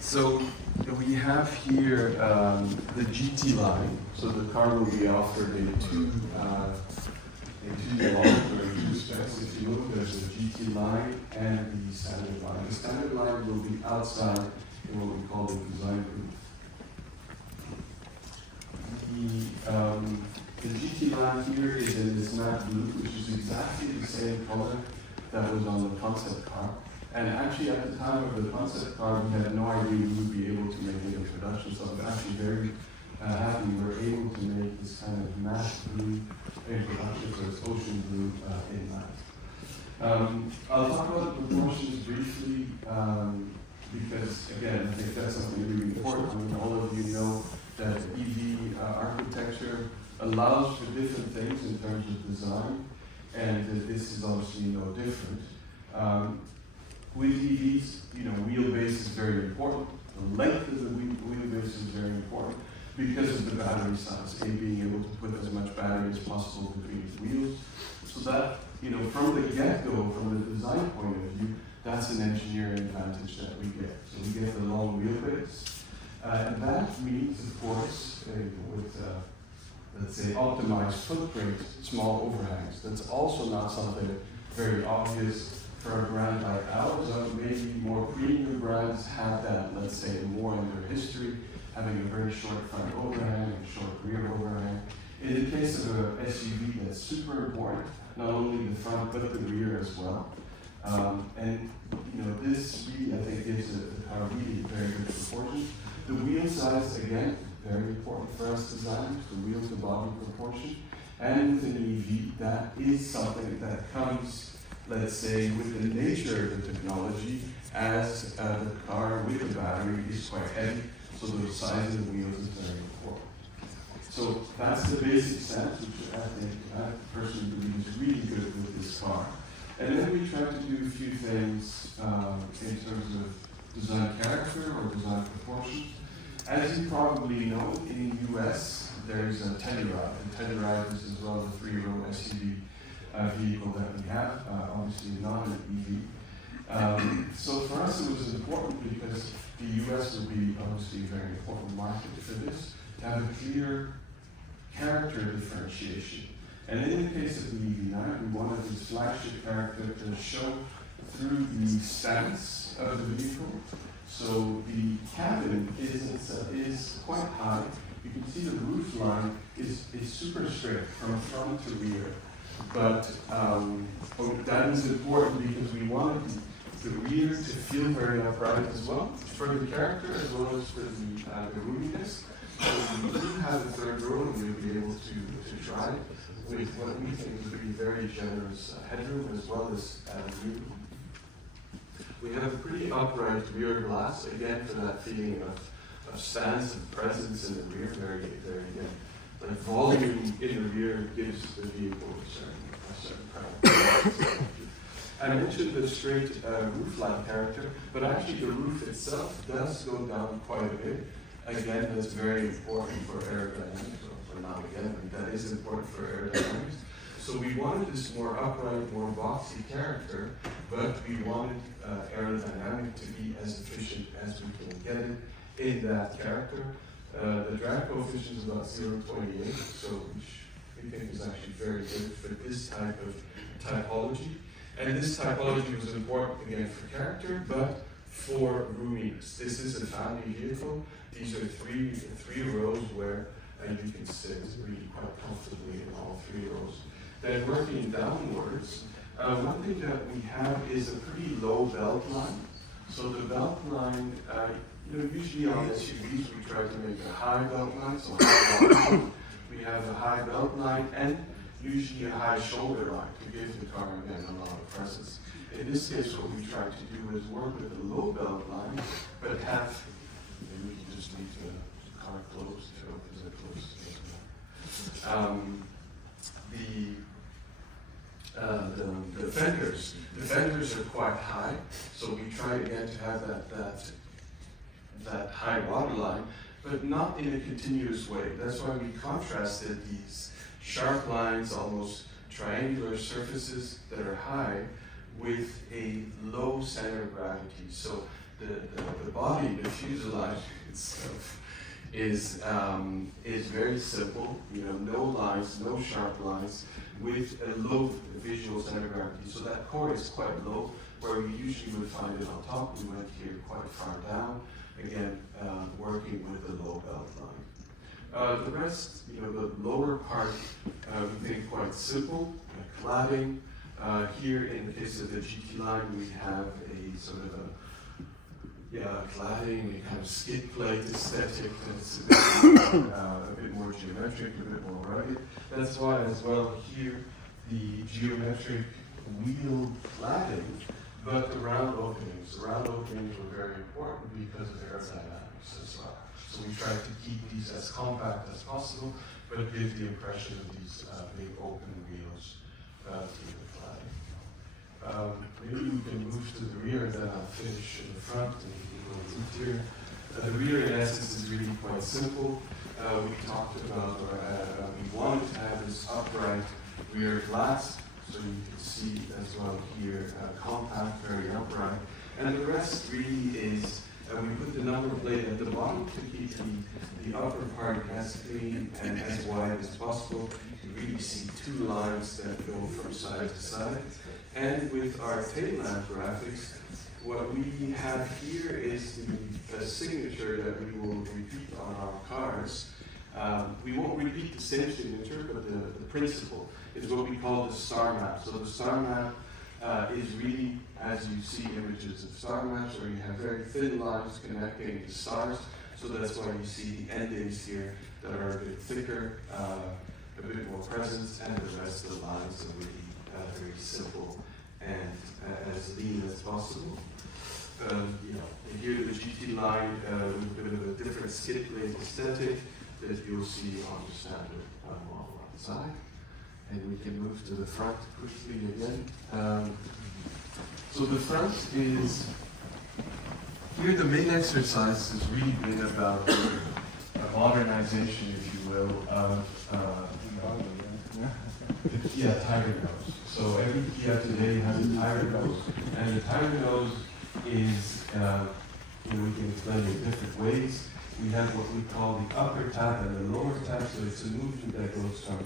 So we have here the GT-line. So the car will be offered in two models or in two specs. If you look, there's the GT-line and the standard line. The standard line will be outside in what we call the design booth. The GT line here is in this matte blue, which is exactly the same color that was on the concept car. And actually, at the time of the concept car, we had no idea we would be able to make it in production. So I'm actually very happy we were able to make this kind of matte blue in production, so it's ocean blue in matte. I'll talk about the proportions briefly because, again, I think that's something really important. I mean, all of you know that EV architecture allows for different things in terms of design, and this is obviously no different. With EVs, wheelbase is very important. The length of the wheelbase is very important because of the battery size, being able to put as much battery as possible between the wheels. So that, from the get-go, from the design point of view, that's an engineering advantage that we get. So we get the long wheelbase. And that means, of course, with, let's say, optimized footprint, small overhangs. That's also not something very obvious for a brand like ours. Maybe more premium brands have that, let's say, more in their history, having a very short front overhang and short rear overhang. In the case of a SUV, that's super important, not only the front but the rear as well. And this really, I think, gives the car really very good proportions. The wheel size, again, very important for us designers, the wheel to body proportion. And with an EV, that is something that comes, let's say, with the nature of the technology, as the car with the battery is quite heavy, so the size of the wheels is very important. So that's the basic sense, which I think I personally believe is really good with this car. And then we try to do a few things in terms of design character or design proportions. As you probably know, in the US, there's a Telluride. And Telluride is as well the three-row SUV vehicle that we have, obviously not an EV. So for us it was important because the US would be obviously a very important market for this, to have a clear character differentiation. And in the case of the EV9, we wanted this flagship character to show through the stance of the vehicle. So the cabin is quite high. You can see the roof line is super straight from front to rear. But that is important because we wanted the rear to feel very upright as well, for the character as well as for the roominess. So we do have a third row and we'll be able to drive with what we think would be very generous headroom as well as room. We have a pretty upright rear glass, again for that feeling of stance and presence in the rear, very again. Like volume in the rear gives the vehicle a certain power. I mentioned the straight roofline character, but actually the roof itself does go down quite a bit. Again, that's very important for aerodynamics, or not again, but that is important for aerodynamics. So we wanted this more upright, more boxy character, but we wanted aerodynamic to be as efficient as we can get it in that character. The drag coefficient is about 0.28, so which we think is actually very good for this type of typology. And this typology was important again for character, but for roominess. This is a family vehicle. These are three rows where you can sit really quite comfortably in all three rows. Then working downwards, one thing that we have is a pretty low belt line. So the belt line, usually on SUVs we try to make a high belt line, so high we have a high belt line and usually a high shoulder line to give the car again a lot of presence. In this case, what we try to do is work with a low belt line, but have, maybe we can just leave the car closed, because it closed. The fenders are quite high, so we try again to have that high water line, but not in a continuous way. That's why we contrasted these sharp lines, almost triangular surfaces that are high, with a low center of gravity. So the body, the fuselage itself, is very simple. You know, no lines, no sharp lines, with a low visual center of gravity. So that core is quite low, where you usually would find it on top. We went here quite far down, again, working with the low belt line. The rest, you know, the lower part, we think quite simple, cladding. Here, in the case of the GT-line, we have a sort of cladding, a kind of skid plate aesthetic that's a bit more geometric, a bit more rugged. That's why, as well, here, the geometric wheel cladding, but the round openings. The round openings were very important because of aerodynamics as well. So we tried to keep these as compact as possible, but give the impression of these big open wheels through the cladding. Maybe we can move to the rear, and then I'll finish in the front and we can go interior. The rear, in essence, is really quite simple. We talked about, we wanted to have this upright rear glass, so you can see as well here, compact, very upright. And the rest really is, we put the number plate at the bottom to keep the upper part as clean and as wide as possible. You really see two lines that go from side to side. And with our tail lamp graphics, what we have here is the signature that we will repeat on our cars. We won't repeat the same signature, but the principle is what we call the star map. So the star map is really, as you see images of star maps, where you have very thin lines connecting the stars. So that's why you see the endings here that are a bit thicker, a bit more presence, and the rest of the lines are really very simple and as lean as possible. Here the GT-line with a bit of a different skid plate aesthetic that you'll see on the standard model on the side. And we can move to the front quickly again. So the front is, here the main exercise has really been about a modernization, if you will, of the Kia tire nose. So every Kia today has a tire nose, and the tire nose is, we can explain it in different ways. We have what we call the upper tab and the lower tab, so it's a movement that goes from,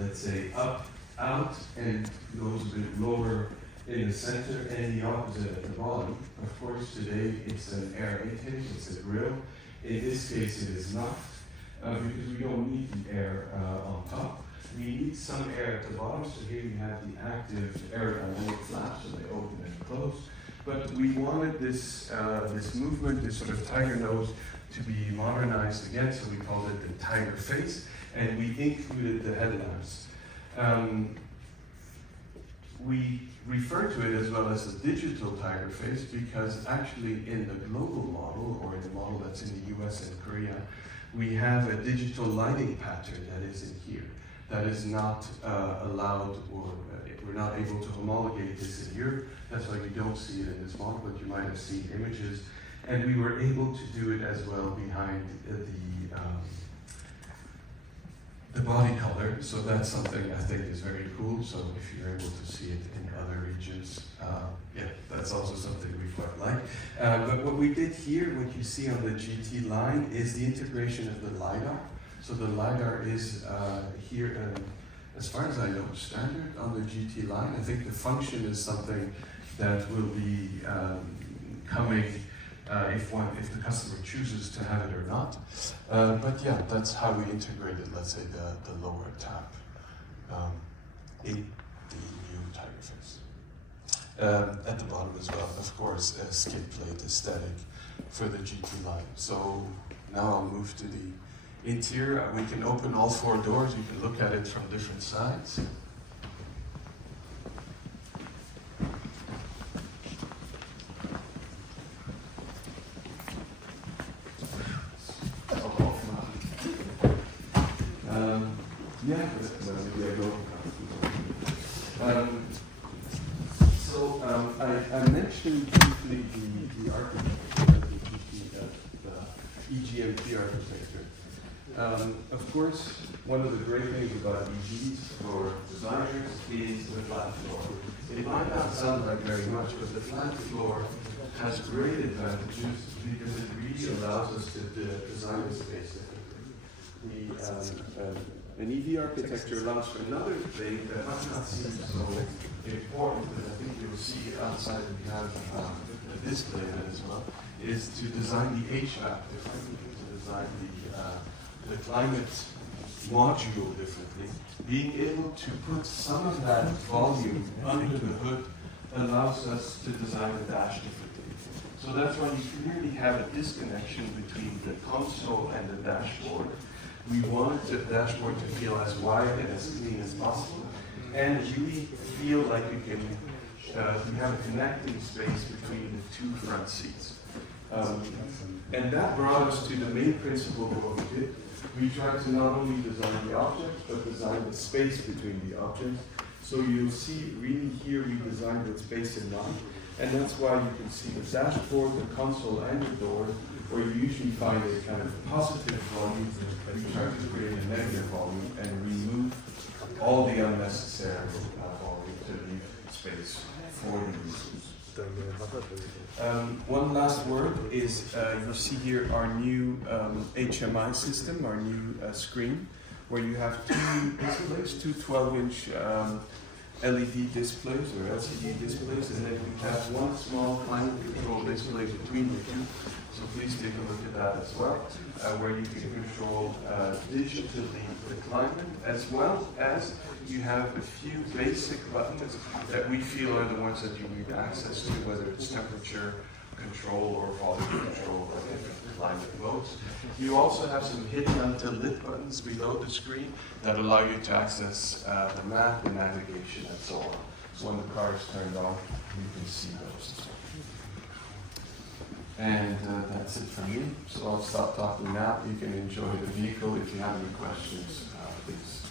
let's say, up, out, and goes a bit lower in the center, and the opposite at the bottom. Of course, today it's an air intake, it's a grill. In this case, it is not, because we don't need the air on top. We need some air at the bottom, so here you have the active aerodynamic flaps, so they open and close. But we wanted this movement, this sort of tiger nose, to be modernized again, so we called it the tiger face, and we included the headlamps. We refer to it as well as the digital tiger face because actually in the global model, or in the model that's in the US and Korea, we have a digital lighting pattern that is in here. That is not allowed, or we're not able to homologate this in Europe. That's why we don't see it in this model, but you might have seen images. And we were able to do it as well behind the body color. So that's something I think is very cool. So if you're able to see it in other regions, that's also something we quite like. But what we did here, what you see on the GT line, is the integration of the LiDAR. So the LiDAR is here, as far as I know, standard on the GT line. I think the function is something that will be coming if the customer chooses to have it or not. But yeah, that's how we integrated, let's say, the lower tab in the new tiger face. At the bottom as well, of course, a skid plate aesthetic for the GT line. So now I'll move to the interior. We can open all four doors. You can look at it from different sides. I mentioned briefly the architecture, the E-GMP architecture. Of course, one of the great things about EGs for designers is the flat floor. It might not sound like very much, but the flat floor has great advantages because it really allows us to design the space differently. An EV architecture allows for another thing that might not seem so important, but I think you'll see outside we have a display of it as well, is to design the HVAC differently, to design the climate module differently. Being able to put some of that volume under the hood allows us to design the dash differently. So that's why you clearly have a disconnection between the console and the dashboard. We want the dashboard to feel as wide and as clean as possible, and really feel like we have a connecting space between the two front seats. And that brought us to the main principle of what we did. We tried to not only design the objects, but design the space between the objects. So you'll see really here we designed with space in mind, and that's why you can see the dashboard, the console, and the door, where you usually find a kind of positive volume. We try to create a negative volume and remove all the unnecessary volume to leave space for the users. One last word is you see here our new HMI system, our new screen, where you have two displays, two 12-inch LED displays or LCD displays, and then we have one small climate control display between the two. So please take a look at that as well, where you can control digitally the climate, as well as you have a few basic buttons that we feel are the ones that you need access to, whether it's temperature control or volume control or different climate modes. You also have some hidden until lit buttons below the screen that allow you to access the map, the navigation, and so on. So when the car is turned on, you can see those. And that's it from me. So I'll stop talking now. You can enjoy the vehicle. If you have any questions, please.